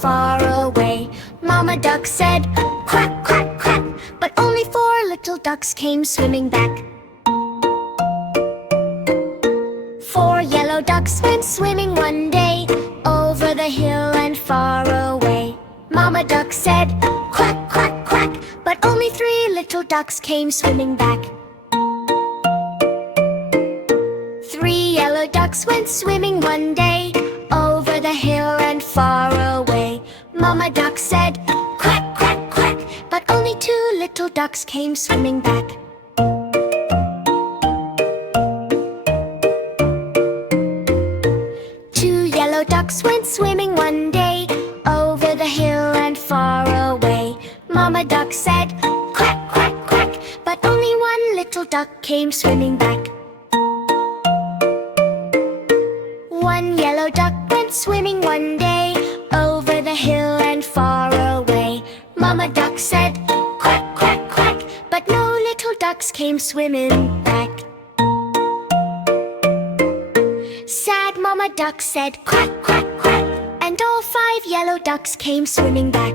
far away. Mama duck said, quack, quack, quack, but only 4 little ducks came swimming back. 4 yellow ducks went swimming one day, over the hill and far away. Mama duck said, quack, quack, quack, but only 3 little ducks came swimming back. 3 yellow ducks went swimming one day, over the hill and far away. Mama duck said, quack, quack, quack, but only 2 little ducks came swimming back. 2 yellow ducks went swimming one day, over the hill and far away. Mama duck said, quack, quack, quack, but only 1 little duck came swimming back. 1 yellow duck went swimming one day, over the hill and far away. Mama duck said, quack, quack, quack, but no little ducks came swimming back. Sad Mama duck said, quack, quack, quack, and all 5 yellow ducks came swimming back.